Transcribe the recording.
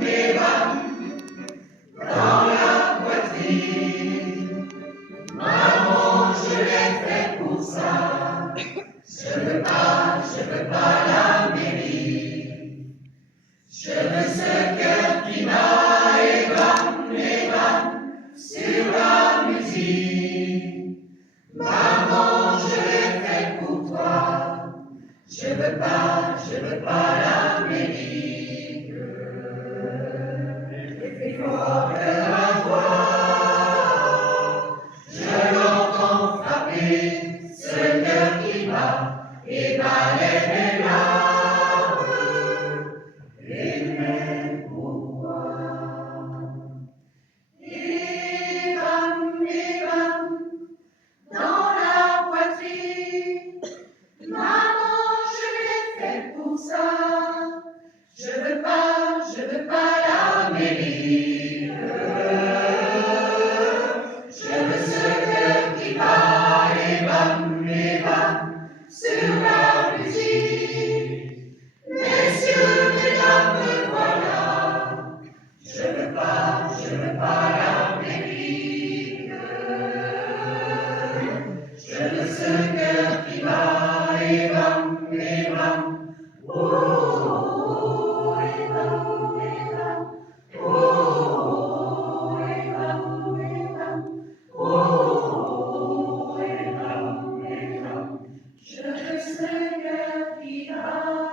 mes mains dans la poitrine. Maman, je l'ai fait pour ça. Je veux pas la mairie. Je veux ce cœur qui bat et bat sur la musique. Maman, je l'ai fait pour toi. Je veux pas l'Amérique. Et fort que la voix, je l'entends frapper, ce cœur qui bat et balaie mes larmes et mes pouvoirs. Et bam, dans la poitrine. Maman, je l'ai fait pour ça. Je veux pas l'Amérique. Je veux ce cœur qui bat et bat sur la musique. Messieurs, mesdames, me voilà. Je veux pas l'Amérique. Je veux ce cœur qui bat et bat. Oh, et bat, oh, et bat, oh, et bat. Je veux ce cœur qui bat.